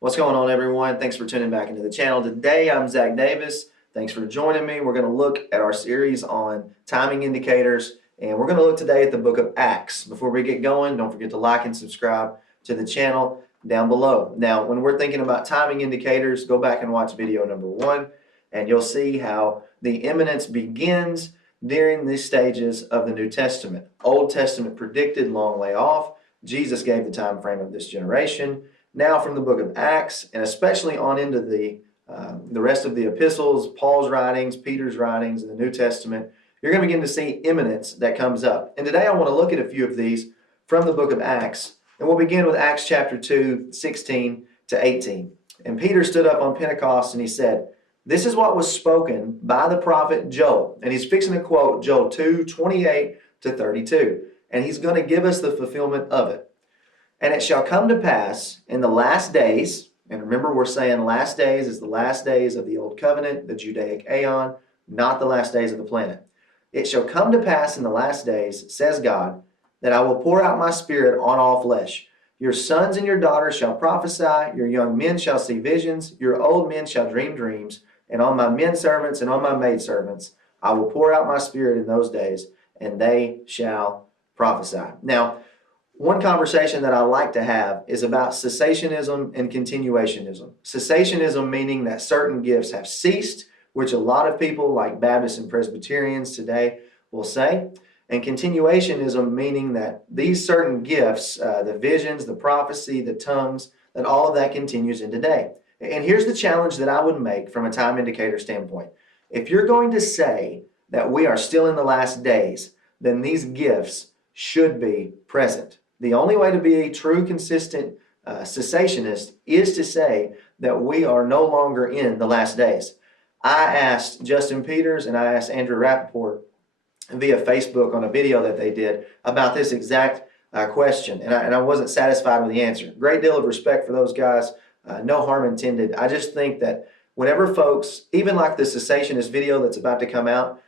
What's going on, everyone? Thanks for tuning back into the channel. Today, I'm Zach Davis. Thanks for joining me. We're going to look at our series on timing indicators, and we're going to look today at the book of Acts. Before we get going, don't forget to like and subscribe to the channel down below. Now, when we're thinking about timing indicators, go back and watch video number 1, and you'll see how the imminence begins during these stages of the New Testament. Old Testament predicted, long way off. Jesus gave the time frame of this generation. Now from the book of Acts, and especially on into the rest of the epistles, Paul's writings, Peter's writings in the New Testament, you're going to begin to see imminence that comes up. And today I want to look at a few of these from the book of Acts. And we'll begin with Acts chapter 2, 16 to 18. And Peter stood up on Pentecost and he said, "This is what was spoken by the prophet Joel." And he's fixing to quote Joel 2, 28 to 32. And he's going to give us the fulfillment of it. "And it shall come to pass in the last days," and remember we're saying last days is the last days of the Old Covenant, the Judaic Aeon, not the last days of the planet. "It shall come to pass in the last days, says God, that I will pour out my spirit on all flesh. Your sons and your daughters shall prophesy, your young men shall see visions, your old men shall dream dreams, and on my men servants and on my maid servants I will pour out my spirit in those days, and they shall prophesy." Now, one conversation that I like to have is about cessationism and continuationism. Cessationism meaning that certain gifts have ceased, which a lot of people like Baptists and Presbyterians today will say. And continuationism meaning that these certain gifts, the visions, the prophecy, the tongues, that all of that continues in today. And here's the challenge that I would make from a time indicator standpoint. If you're going to say that we are still in the last days, then these gifts should be present. The only way to be a true, consistent cessationist is to say that we are no longer in the last days. I asked Justin Peters and I asked Andrew Rappaport via Facebook on a video that they did about this exact question, and I wasn't satisfied with the answer. Great deal of respect for those guys, no harm intended. I just think that whenever folks, even like the cessationist video that's about to come out,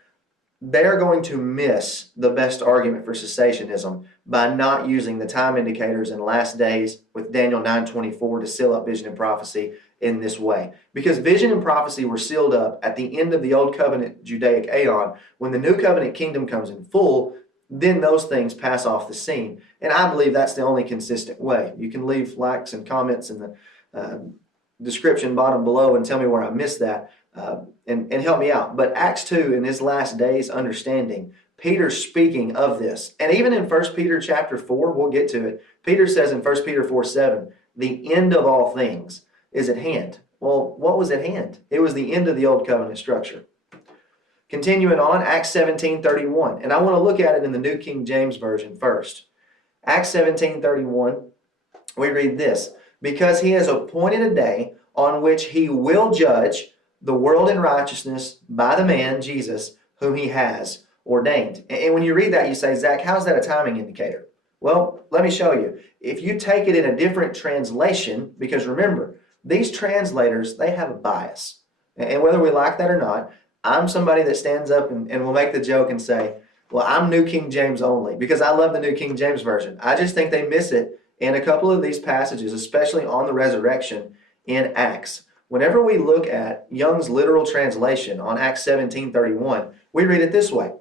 they're going to miss the best argument for cessationism by not using the time indicators in last days with Daniel 9:24 to seal up vision and prophecy in this way. Because vision and prophecy were sealed up at the end of the Old Covenant Judaic Aeon. When the New Covenant kingdom comes in full, then those things pass off the scene. And I believe that's the only consistent way. You can leave likes and comments in the description bottom below and tell me where I missed that. And help me out. But Acts 2, in his last days understanding, Peter's speaking of this. And even in 1 Peter chapter 4, we'll get to it, Peter says in 1 Peter 4:7, the end of all things is at hand. Well, what was at hand? It was the end of the Old Covenant structure. Continuing on, Acts 17:31. And I want to look at it in the New King James Version first. Acts 17:31, we read this: "Because he has appointed a day on which he will judge the world in righteousness by the man, Jesus, whom he has ordained." And when you read that, you say, "Zach, how's that a timing indicator?" Well, let me show you. If you take it in a different translation, because remember, these translators, they have a bias. And whether we like that or not, I'm somebody that stands up and will make the joke and say, well, I'm New King James only, because I love the New King James Version. I just think they miss it in a couple of these passages, especially on the resurrection in Acts. Whenever we look at Young's literal translation on Acts 17:31, we read it this way: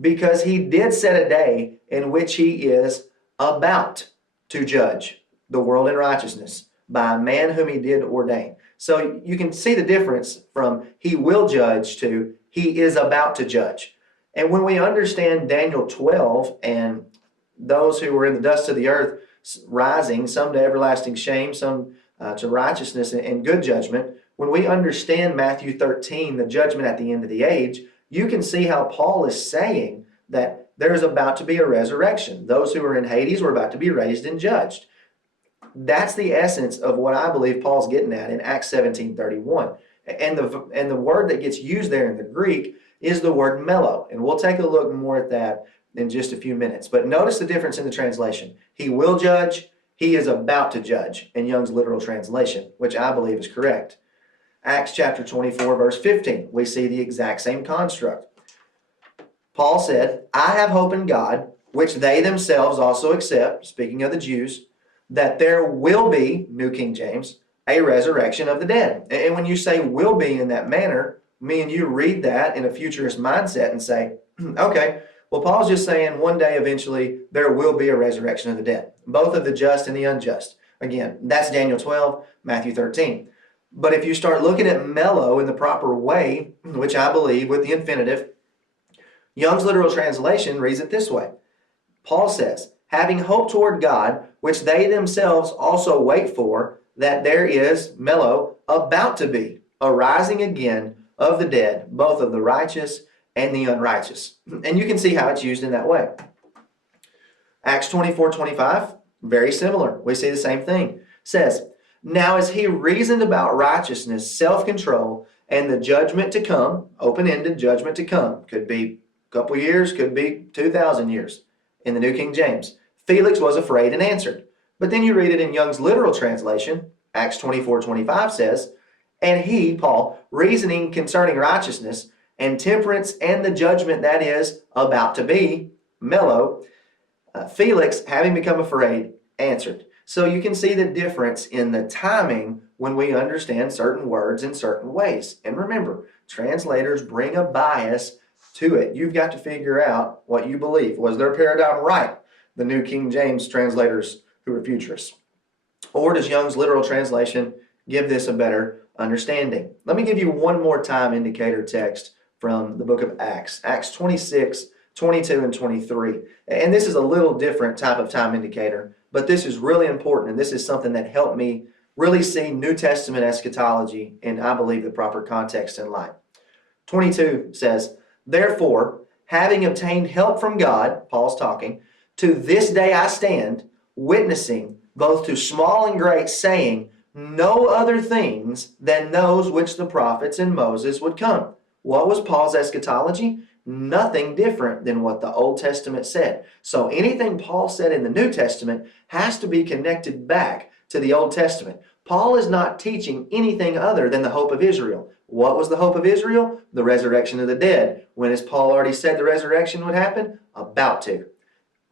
"Because he did set a day in which he is about to judge the world in righteousness by a man whom he did ordain." So you can see the difference from he will judge to he is about to judge. And when we understand Daniel 12 and those who were in the dust of the earth rising, some to everlasting shame, some to righteousness and good judgment, when we understand Matthew 13, the judgment at the end of the age, you can see how Paul is saying that there's about to be a resurrection. Those who are in Hades were about to be raised and judged. That's the essence of what I believe Paul's getting at in Acts 17:31. And the word that gets used there in the Greek is the word mello. And we'll take a look more at that in just a few minutes. But notice the difference in the translation. He will judge. He is about to judge in Young's literal translation, which I believe is correct. Acts chapter 24, verse 15, we see the exact same construct. Paul said, "I have hope in God, which they themselves also accept," speaking of the Jews, "that there will be," New King James, a resurrection of the dead. And when you say will be in that manner, me and you read that in a futurist mindset and say, okay, well, Paul's just saying one day eventually there will be a resurrection of the dead, both of the just and the unjust. Again, that's Daniel 12, Matthew 13. But if you start looking at mellow in the proper way, which I believe with the infinitive, Young's literal translation reads it this way. Paul says, having hope toward God, which they themselves also wait for, that there is, mellow, about to be a rising again of the dead, both of the righteous and the unrighteous. And you can see how it's used in that way. Acts 24:25, very similar. We see the same thing. Says, now as he reasoned about righteousness, self-control, and the judgment to come, open-ended judgment to come, could be a couple years, could be 2,000 years in the New King James. Felix was afraid and answered. But then you read it in Young's literal translation, Acts 24:25 says, and he, Paul, reasoning concerning righteousness and temperance and the judgment that is about to be, mellow, Felix, having become afraid, answered. So you can see the difference in the timing when we understand certain words in certain ways. And remember, translators bring a bias to it. You've got to figure out what you believe. Was their paradigm right? The New King James translators who are futurists. Or does Young's literal translation give this a better understanding? Let me give you one more time indicator text from the book of Acts. Acts 26, 22, and 23. And this is a little different type of time indicator, but this is really important, and this is something that helped me really see New Testament eschatology and I believe the proper context and light. 22 says, therefore, having obtained help from God, Paul's talking, to this day I stand, witnessing both to small and great, saying, no other things than those which the prophets and Moses would come. What was Paul's eschatology? Nothing different than what the Old Testament said. So anything Paul said in the New Testament has to be connected back to the Old Testament. Paul is not teaching anything other than the hope of Israel. What was the hope of Israel? The resurrection of the dead. When has Paul already said the resurrection would happen? About to.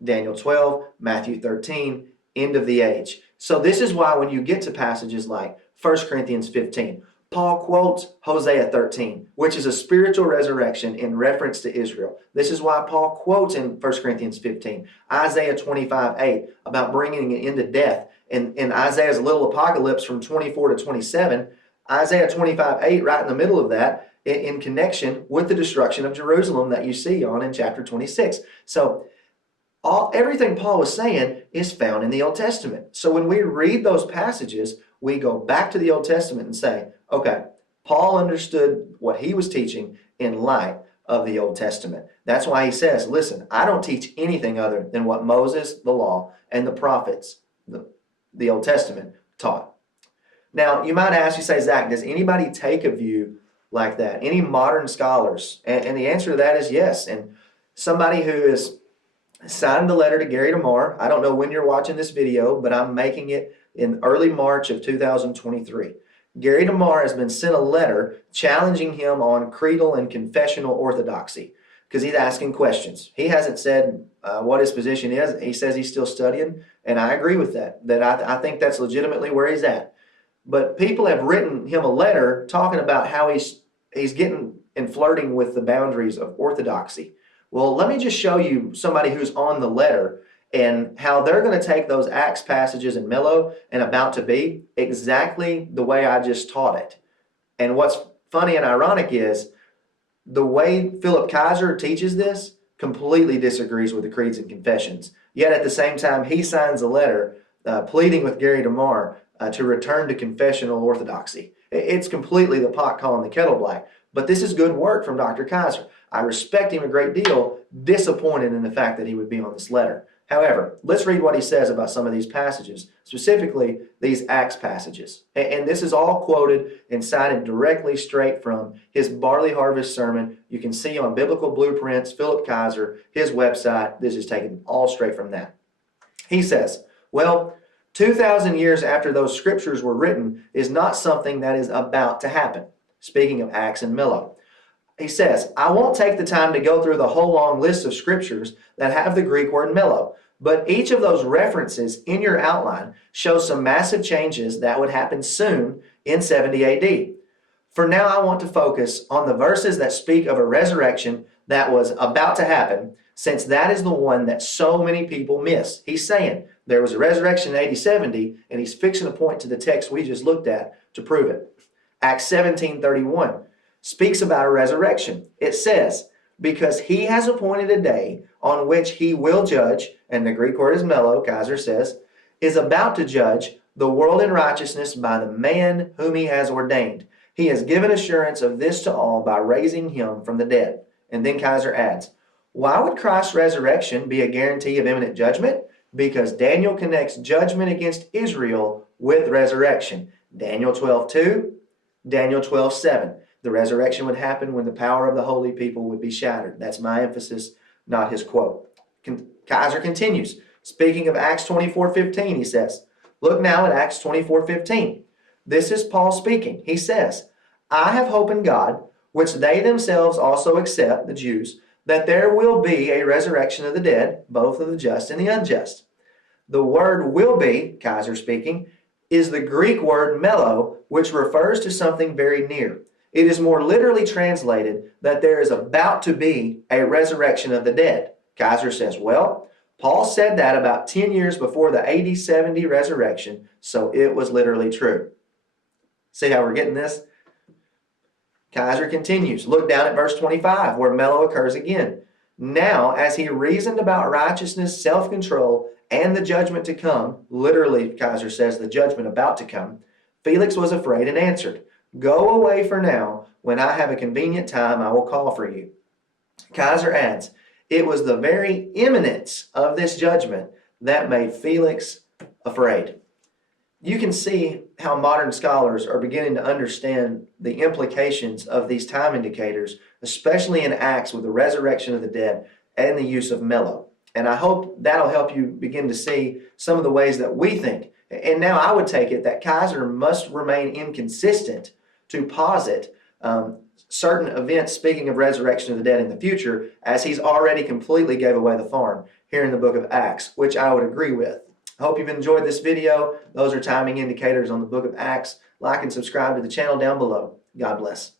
Daniel 12, Matthew 13, end of the age. So this is why when you get to passages like 1 Corinthians 15, Paul quotes Hosea 13, which is a spiritual resurrection in reference to Israel. This is why Paul quotes in 1 Corinthians 15, Isaiah 25:8 about bringing an end to death. In Isaiah's little apocalypse from 24 to 27, Isaiah 25:8 right in the middle of that in connection with the destruction of Jerusalem that you see on in chapter 26. So everything Paul was saying is found in the Old Testament. So when we read those passages, we go back to the Old Testament and say, okay, Paul understood what he was teaching in light of the Old Testament. That's why he says, listen, I don't teach anything other than what Moses, the law, and the prophets, the Old Testament, taught. Now, you might ask, you say, Zach, does anybody take a view like that? Any modern scholars? And the answer to that is yes. And somebody who is signed the letter to Gary DeMar. I don't know when you're watching this video, but I'm making it in early March of 2023. Gary DeMar has been sent a letter challenging him on creedal and confessional orthodoxy because he's asking questions. He hasn't said what his position is. He says he's still studying, and I agree with that. I think that's legitimately where he's at. But people have written him a letter talking about how he's getting and flirting with the boundaries of orthodoxy. Well, let me just show you somebody who's on the letter and how they're going to take those Acts passages in Mellow and About to Be exactly the way I just taught it. And what's funny and ironic is the way Philip Kaiser teaches this completely disagrees with the creeds and confessions. Yet at the same time, he signs a letter pleading with Gary DeMar to return to confessional orthodoxy. It's completely the pot calling the kettle black. But this is good work from Dr. Kaiser. I respect him a great deal, disappointed in the fact that he would be on this letter. However, let's read what he says about some of these passages, specifically these Acts passages. And this is all quoted and cited directly straight from his barley harvest sermon. You can see on Biblical Blueprints, Philip Kaiser, his website. This is taken all straight from that. He says, well, 2,000 years after those scriptures were written is not something that is about to happen. Speaking of Acts and Mellow. He says, I won't take the time to go through the whole long list of scriptures that have the Greek word mellow, But each of those references in your outline shows some massive changes that would happen soon in 70 AD. For now, I want to focus on the verses that speak of a resurrection that was about to happen, since that is the one that so many people miss. He's saying there was a resurrection in AD 70, and he's fixing to point to the text we just looked at to prove it. Acts 17:31 speaks about a resurrection. It says, because he has appointed a day on which he will judge, and the Greek word is mello, Kaiser says, is about to judge the world in righteousness by the man whom he has ordained. He has given assurance of this to all by raising him from the dead. And then Kaiser adds, why would Christ's resurrection be a guarantee of imminent judgment? Because Daniel connects judgment against Israel with resurrection. Daniel 12:2, Daniel 12:7. The resurrection would happen when the power of the holy people would be shattered. That's my emphasis, not his quote. Kaiser continues. Speaking of Acts 24:15, he says, look now at Acts 24:15. This is Paul speaking. He says, I have hope in God, which they themselves also accept, the Jews, that there will be a resurrection of the dead, both of the just and the unjust. The word will be, Kaiser speaking, is the Greek word mello, which refers to something very near. It is more literally translated that there is about to be a resurrection of the dead. Kaiser says, well, Paul said that about 10 years before the AD 70 resurrection, so it was literally true. See how we're getting this? Kaiser continues. Look down at verse 25, where mello occurs again. Now, as he reasoned about righteousness, self-control, and the judgment to come, literally, Kaiser says, the judgment about to come, Felix was afraid and answered, go away for now. When I have a convenient time, I will call for you. Kaiser adds, it was the very imminence of this judgment that made Felix afraid. You can see how modern scholars are beginning to understand the implications of these time indicators, especially in Acts with the resurrection of the dead and the use of mello. And I hope that'll help you begin to see some of the ways that we think. And now I would take it that Kaiser must remain inconsistent to posit certain events, speaking of resurrection of the dead in the future, as he's already completely gave away the farm here in the book of Acts, which I would agree with. I hope you've enjoyed this video. Those are timing indicators on the book of Acts. Like and subscribe to the channel down below. God bless.